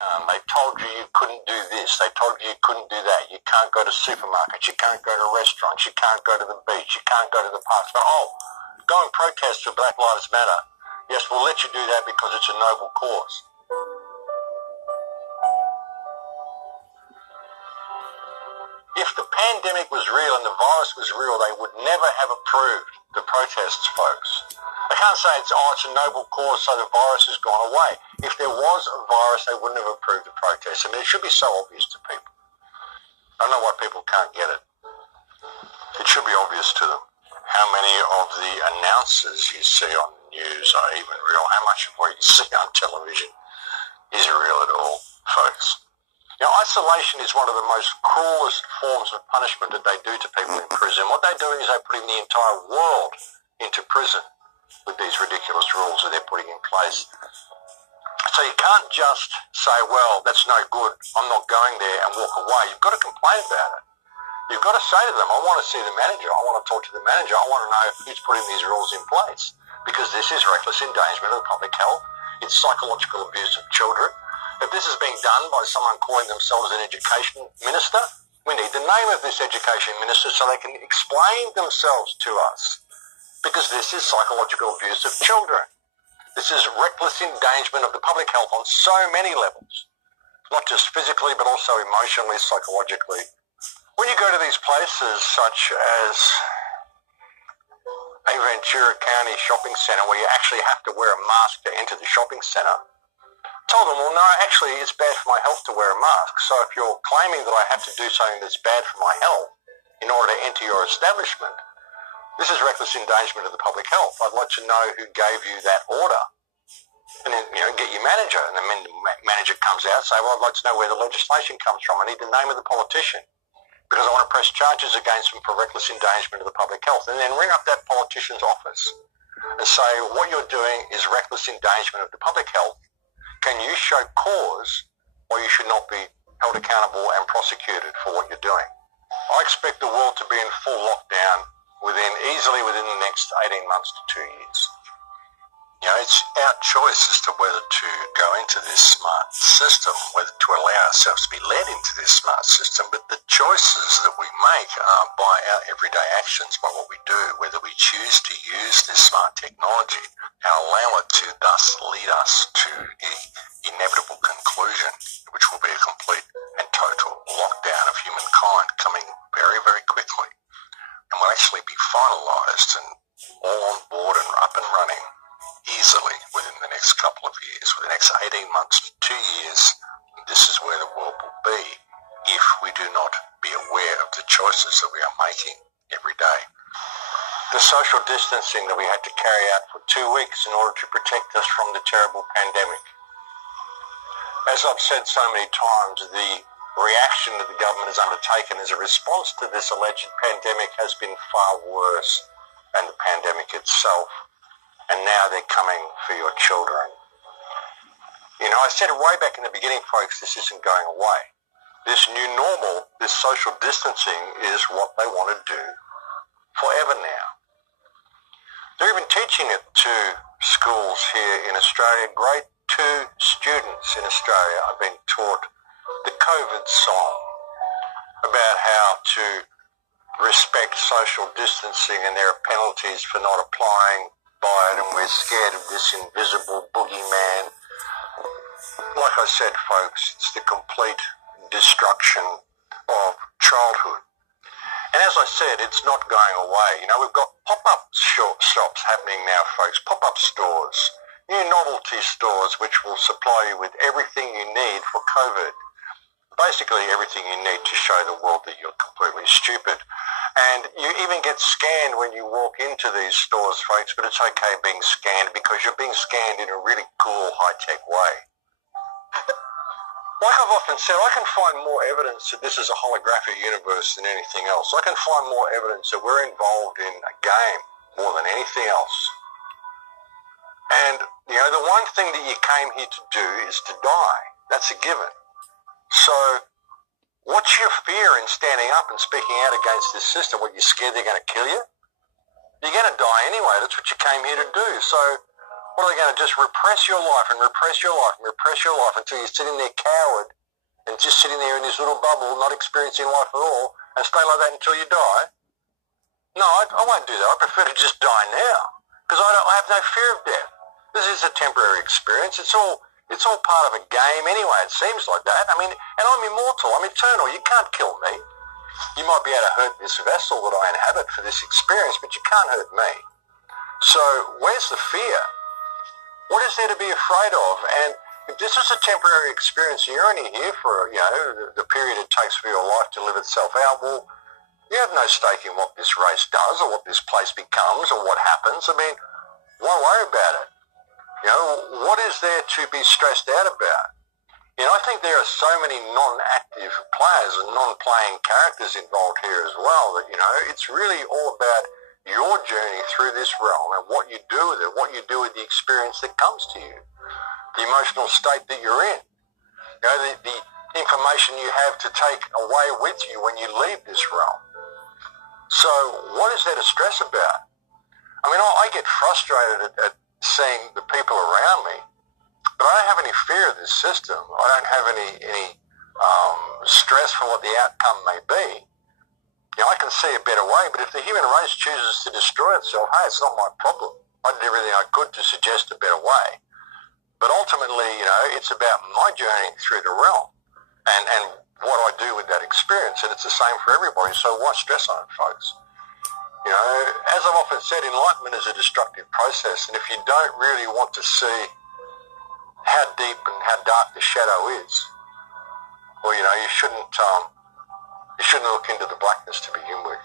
They told you you couldn't do this. They told you you couldn't do that. You can't go to supermarkets. You can't go to restaurants. You can't go to the beach. You can't go to the parks. But, go and protest for Black Lives Matter. Yes, we'll let you do that because it's a noble cause. If the pandemic was real and the virus was real, they would never have approved the protests, folks. They can't say it's a noble cause, so the virus has gone away. If there was a virus, they wouldn't have approved the protests. I mean, it should be so obvious to people. I don't know why people can't get it. It should be obvious to them. How many of the announcers you see on the news are even real? How much of what you see on television is real at all, folks? Isolation is one of the most cruelest forms of punishment that they do to people in prison. What they're doing is they're putting the entire world into prison with these ridiculous rules that they're putting in place. So you can't just say, well, that's no good, I'm not going there, and walk away. You've got to complain about it. You've got to say to them, I want to see the manager, I want to talk to the manager, I want to know who's putting these rules in place, because this is reckless endangerment of public health. It's psychological abuse of children. If this is being done by someone calling themselves an education minister, we need the name of this education minister so they can explain themselves to us, because this is psychological abuse of children. This is reckless endangerment of the public health on so many levels, not just physically, but also emotionally, psychologically. When you go to these places such as a Ventura County shopping centre where you actually have to wear a mask to enter the shopping centre, told them, well, no, actually, it's bad for my health to wear a mask. So if you're claiming that I have to do something that's bad for my health in order to enter your establishment, this is reckless endangerment of the public health. I'd like to know who gave you that order. And then, get your manager. And then the manager comes out and say, well, I'd like to know where the legislation comes from. I need the name of the politician because I want to press charges against them for reckless endangerment of the public health. And then ring up that politician's office and say, what you're doing is reckless endangerment of the public health. Can you show cause or you should not be held accountable and prosecuted for what you're doing? I expect the world to be in full lockdown easily within the next 18 months to 2 years. It's our choice as to whether to go into this smart system, whether to allow ourselves to be led into this smart system, but the choices that we make are by our everyday actions, by what we do, whether we choose to use this smart technology and allow it to thus lead us to the inevitable conclusion, which will be a complete and total lockdown of humankind coming very, very quickly, and will actually be finalised and all on board and up and running easily within the next couple of years. For the next 18 months to 2 years, this is where the world will be if we do not be aware of the choices that we are making every day. The social distancing that we had to carry out for 2 weeks in order to protect us from the terrible pandemic. As I've said so many times, the reaction that the government has undertaken as a response to this alleged pandemic has been far worse than the pandemic itself. And now they're coming for your children. I said it way back in the beginning, folks, this isn't going away. This new normal, this social distancing is what they want to do forever now. They're even teaching it to schools here in Australia. Grade 2 students in Australia are being taught the COVID song about how to respect social distancing, and there are penalties for not applying by it, and we're scared of this invisible boogeyman. Like I said, folks, it's the complete destruction of childhood. And as I said, it's not going away. We've got pop-up shops happening now, folks, pop-up stores, new novelty stores which will supply you with everything you need for COVID. Basically everything you need to show the world that you're completely stupid. And you even get scanned when you walk into these stores, folks, but it's okay being scanned because you're being scanned in a really cool, high-tech way. Like I've often said, I can find more evidence that this is a holographic universe than anything else. I can find more evidence that we're involved in a game more than anything else. And, the one thing that you came here to do is to die. That's a given. So what's your fear in standing up and speaking out against this system? You're scared they're going to kill you? You're going to die anyway. That's what you came here to do. So What are they going to just repress your life and repress your life and repress your life until you're sitting there coward and just sitting there in this little bubble, not experiencing life at all, and stay like that until you die? No, I won't do that. I prefer to just die now because I have no fear of death. This is a temporary experience. It's all part of a game anyway. It seems like that. I mean, and I'm immortal. I'm eternal. You can't kill me. You might be able to hurt this vessel that I inhabit for this experience, but you can't hurt me. So where's the fear? What is there to be afraid of? And if this is a temporary experience, you're only here for, the period it takes for your life to live itself out. Well, you have no stake in what this race does or what this place becomes or what happens. I mean, why worry about it? What is there to be stressed out about? I think there are so many non-active players and non-playing characters involved here as well that, it's really all about your journey through this realm and what you do with it, what you do with the experience that comes to you, the emotional state that you're in, the information you have to take away with you when you leave this realm. So what is there to stress about? I mean, I get frustrated at seeing the people around me, but I don't have any fear of this system. I don't have any stress for what the outcome may be. I can see a better way, but if the human race chooses to destroy itself, hey, it's not my problem. I did everything I could to suggest a better way. But ultimately, it's about my journey through the realm and what I do with that experience, and it's the same for everybody, so why stress on it, folks? As I've often said, enlightenment is a destructive process, and if you don't really want to see how deep and how dark the shadow is, well, you shouldn't look into the blackness to begin with.